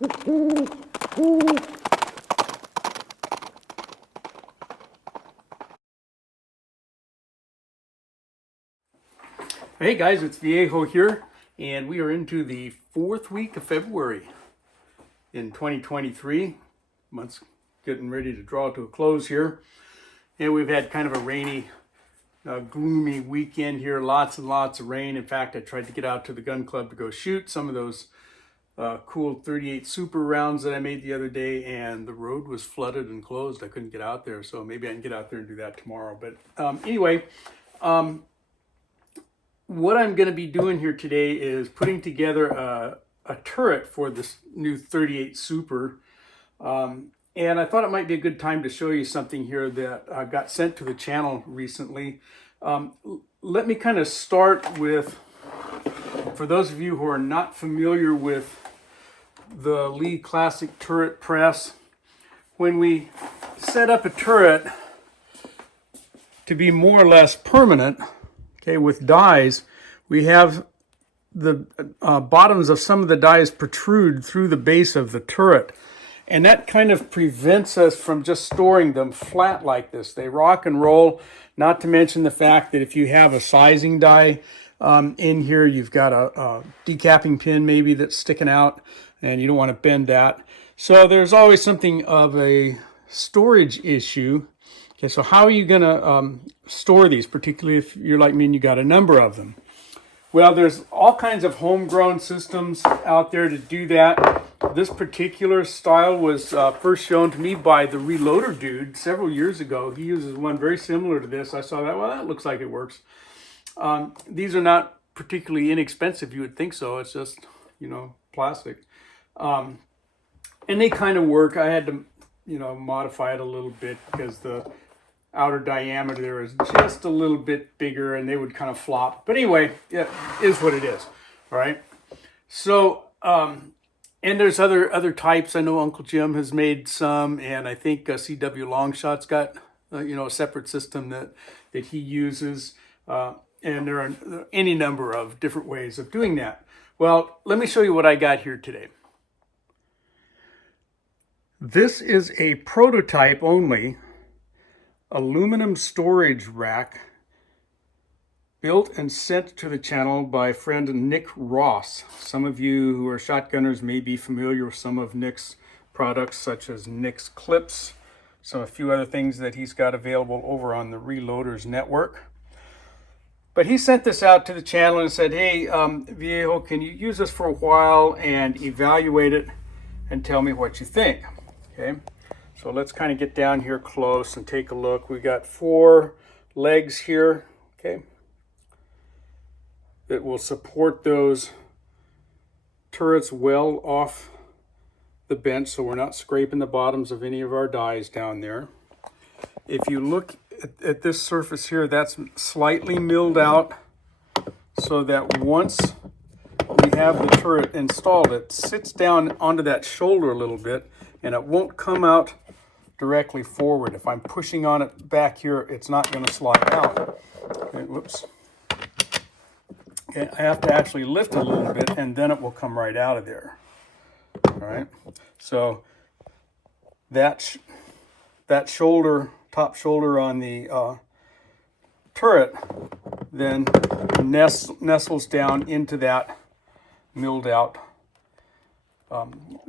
Hey guys, it's Viejo here, and we are into the 4th week of February in 2023. Month's getting ready to draw to a close here, and we've had kind of a rainy, gloomy weekend here. Lots and lots of rain. In fact, I tried to get out to the gun club to go shoot some of those cool 38 Super rounds that I made the other day, and the road was flooded and closed. I couldn't get out there, so maybe I can get out there and do that tomorrow. But anyway, what I'm going to be doing here today is putting together a turret for this new 38 Super. And I thought it might be a good time to show you something here that got sent to the channel recently. Let me kind of start with, for those of you who are not familiar with the Lee Classic Turret Press, when we set up a turret to be more or less permanent, okay, with dies, we have the bottoms of some of the dies protrude through the base of the turret. And that kind of prevents us from just storing them flat like this. They rock and roll, not to mention the fact that if you have a sizing die in here, you've got a decapping pin maybe that's sticking out, and you don't want to bend that. So there's always something of a storage issue. Okay, so how are you going to store these, particularly if you're like me and you got a number of them? Well, there's all kinds of homegrown systems out there to do that. This particular style was first shown to me by the Reloader dude several years ago. He uses one very similar to this. I saw that, well, that looks like it works. These are not particularly inexpensive. You would think so. It's just, plastic. And they kind of work. I had to, modify it a little bit because the outer diameter there is just a little bit bigger and they would kind of flop. But anyway, it is what it is. All right. So, and there's other types. I know Uncle Jim has made some, and I think CW Longshot's got, a separate system that he uses. And there are any number of different ways of doing that. Well, let me show you what I got here today. This is a prototype only aluminum storage rack built and sent to the channel by friend Nick Ross. Some of you who are shotgunners may be familiar with some of Nick's products, such as Nick's clips, a few other things that he's got available over on the Reloaders network. But he sent this out to the channel and said, hey, Viejo, can you use this for a while and evaluate it and tell me what you think? Okay. So let's kind of get down here close and take a look. We got 4 legs here, okay, that will support those turrets well off the bench, so we're not scraping the bottoms of any of our dies down there. If you look at this surface here, that's slightly milled out so that once we have the turret installed, it sits down onto that shoulder a little bit and it won't come out directly forward. If I'm pushing on it back here, it's not going to slide out. Okay, whoops. Okay, I have to actually lift a little bit and then it will come right out of there. All right. So that shoulder, top shoulder on the turret then nestles down into that milled out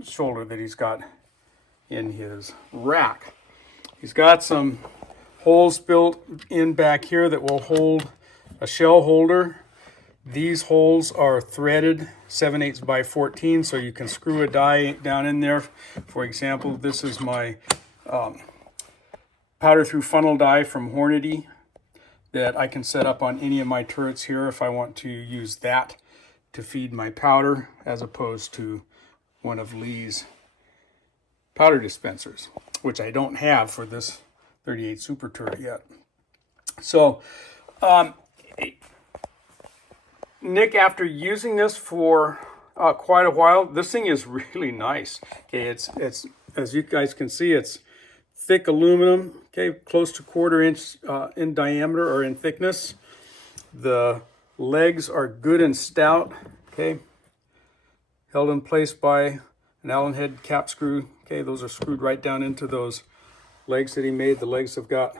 shoulder that he's got in his rack. He's got some holes built in back here that will hold a shell holder. These holes are threaded 7/8 by 14, so you can screw a die down in there. For example, this is my powder through funnel die from Hornady that I can set up on any of my turrets here if I want to use that to feed my powder as opposed to one of Lee's powder dispensers, which I don't have for this 38 Super turret yet. So Nick, after using this for quite a while, this thing is really nice. Okay, it's as you guys can see, it's thick aluminum, okay, close to 1/4 inch in diameter or in thickness. The legs are good and stout, okay, held in place by an Allen head cap screw. Okay, those are screwed right down into those legs that he made. The legs have got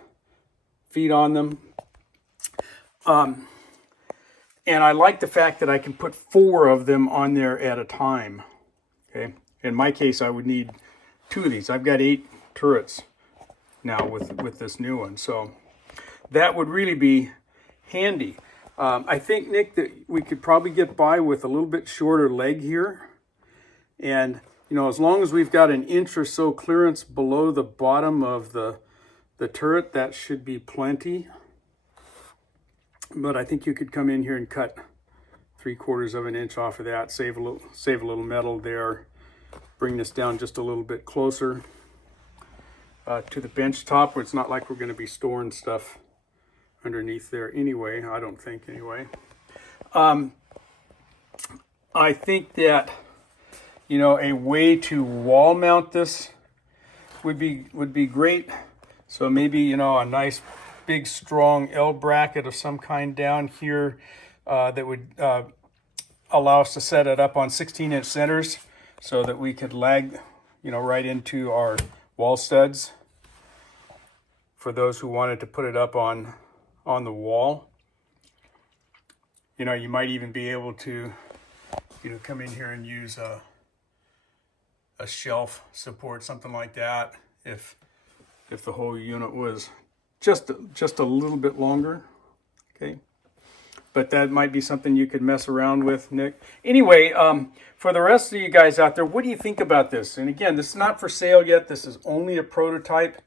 feet on them. And I like the fact that I can put 4 of them on there at a time. Okay, in my case, I would need 2 of these. I've got 8 turrets now with this new one, so that would really be handy. I think, Nick, that we could probably get by with a little bit shorter leg here, and you know, as long as we've got an inch or so clearance below the bottom of the turret, that should be plenty. But I think you could come in here and cut 3/4 of an inch off of that, save a little metal there, bring this down just a little bit closer to the bench top, where it's not like we're going to be storing stuff underneath there anyway. I don't think anyway. I think that, you know, a way to wall mount this would be great. So maybe, you know, a nice big strong L bracket of some kind down here that would allow us to set it up on 16-inch centers so that we could lag, you know, right into our wall studs for those who wanted to put it up on the wall. You know, you might even be able to, you know, come in here and use a shelf support, something like that, if the whole unit was just a little bit longer. Okay, but that might be something you could mess around with, Nick. Anyway, for the rest of you guys out there, what do you think about this? And again, this is not for sale yet. This is only a prototype,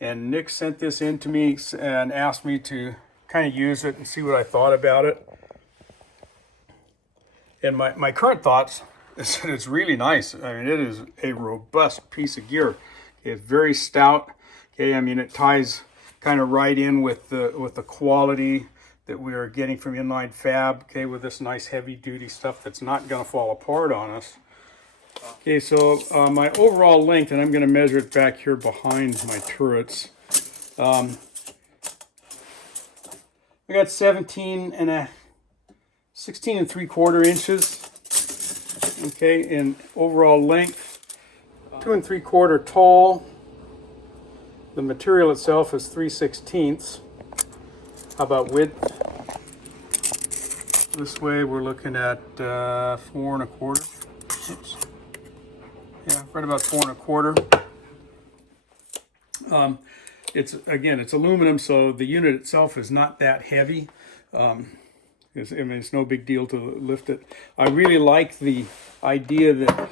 and Nick sent this in to me and asked me to kind of use it and see what I thought about it. And my current thoughts is that it's really nice. I mean, it is a robust piece of gear. It's very stout. Okay, I mean, it ties kind of right in with the quality that we are getting from Inline Fab. Okay, with this nice heavy duty stuff that's not going to fall apart on us. Okay, so my overall length, and I'm going to measure it back here behind my turrets. I got 16 3/4 inches. Okay, in overall length, 2 3/4 tall. The material itself is 3/16. How about width? This way we're looking at 4 1/4. Oops. Yeah, right about 4 1/4. It's aluminum, so the unit itself is not that heavy. It's no big deal to lift it. I really like the idea that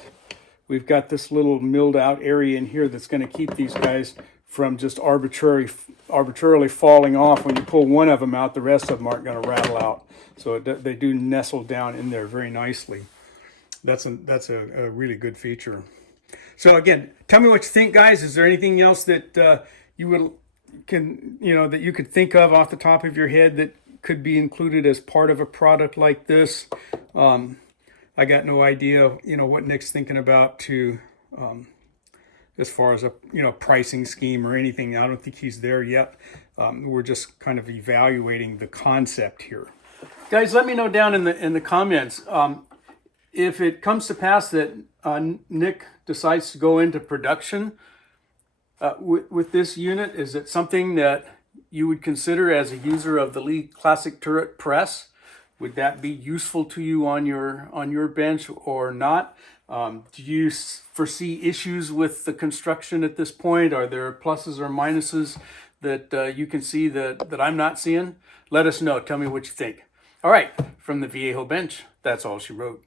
we've got this little milled out area in here that's going to keep these guys from just arbitrarily falling off. When you pull one of them out, the rest of them aren't going to rattle out. So they do nestle down in there very nicely. That's a really good feature. So again, tell me what you think, guys. Is there anything else that that you could think of off the top of your head that could be included as part of a product like this? I got no idea, you know, what Nick's thinking about to as far as a pricing scheme or anything. I don't think he's there yet. We're just kind of evaluating the concept here. Guys, let me know down in the comments if it comes to pass that Nick decides to go into production with this unit. Is it something that you would consider as a user of the Lee Classic Turret Press? Would that be useful to you on your bench or not? Do you foresee issues with the construction at this point? Are there pluses or minuses that you can see that I'm not seeing? Let us know. Tell me what you think. All right, from the Viejo bench, that's all she wrote.